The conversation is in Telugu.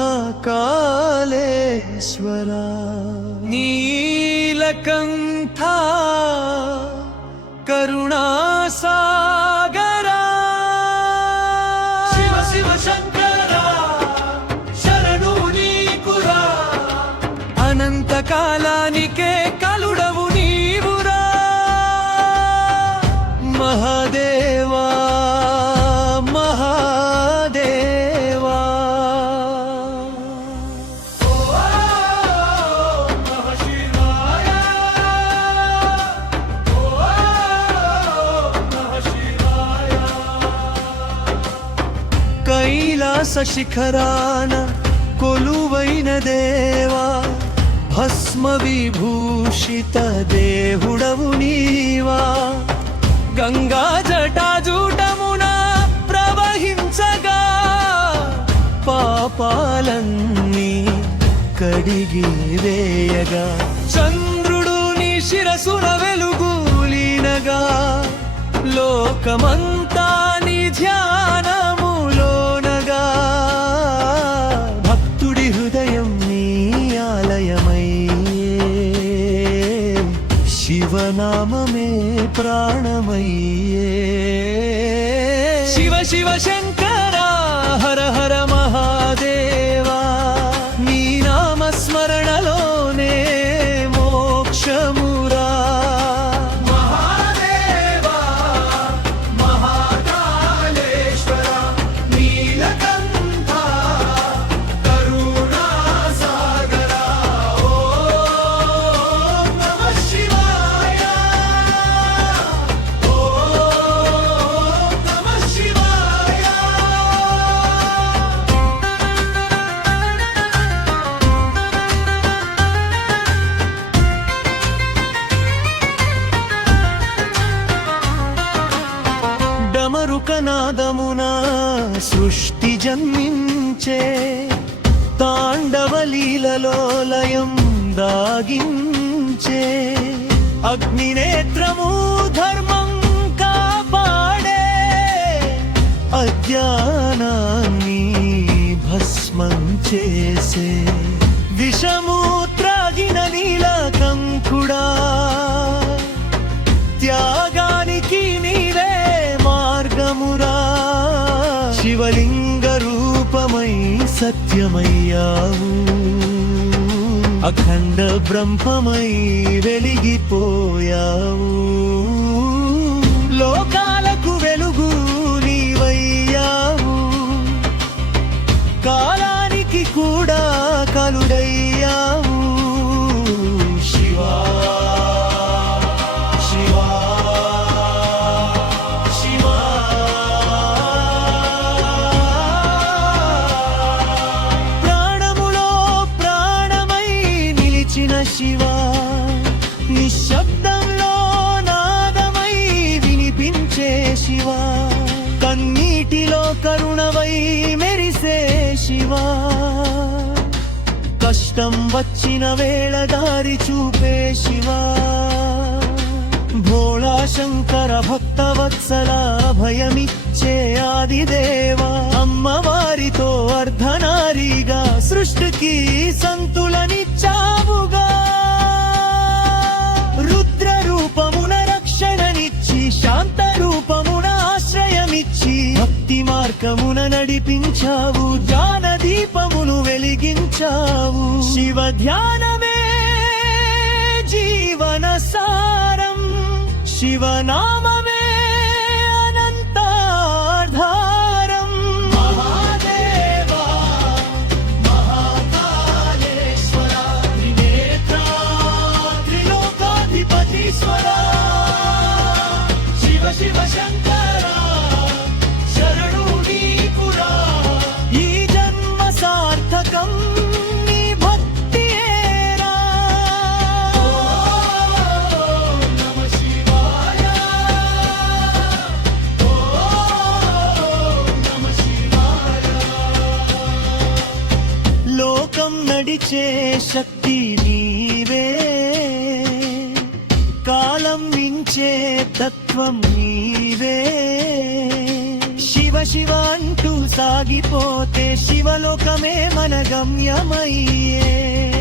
महाकालेश्वरा। करुणा सागर शिव शिव शंकर। కైలాస శిఖరాన కొలువైన దేవా భస్మ విభూషిత దేవుడవు నీవా. గంగా జటాజూటమున ప్రవహించగా పాపాలన్నీ కడిగి వేయగా. చంద్రుడు నీ శిరసున వెలుగులీనగా లోకమంతా నీ ధ్యాన శివ డమరుకనాదమున సృష్టి జన్మించే తాండవలీలలో లయం దాగించే అగ్నినేత్రము ధర్మం కాపాడే అజ్ఞానాన్ని భస్మం చేసే విషము త్రాగిన నీల కంకుడా శివలింగ రూపమై సత్యమయ్యావు. అఖండ బ్రహ్మమై వెలిగిపోయావు. లోకాలకు వెలుగు నీవయ్యావు. కాలానికి కూడా కలుడయ్యావు నిశ్శబ్దంలో నాదమై వినిపించే శివా. కన్నీటిలో కరుణవై మెరిసే శివా. కష్టం వచ్చిన వేళ దారి చూపే శివా. భోళా శంకర భక్త వత్సల భయమిచ్చే ఆదిదేవా. అమ్మవారితో అర్ధనారీగా సృష్టికి సంతులనిచ్చావుగా మార్గమున నడిపించావు జ్ఞాన దీపమును వెలిగించావు. శివ ధ్యానమే జీవన సారం. శివనామ శక్తి నీవే. కాలం మించే తత్వం నీవే. శివ శివ అంటూ సాగిపోతే శివలోకమే మన గమ్యమయ్యే.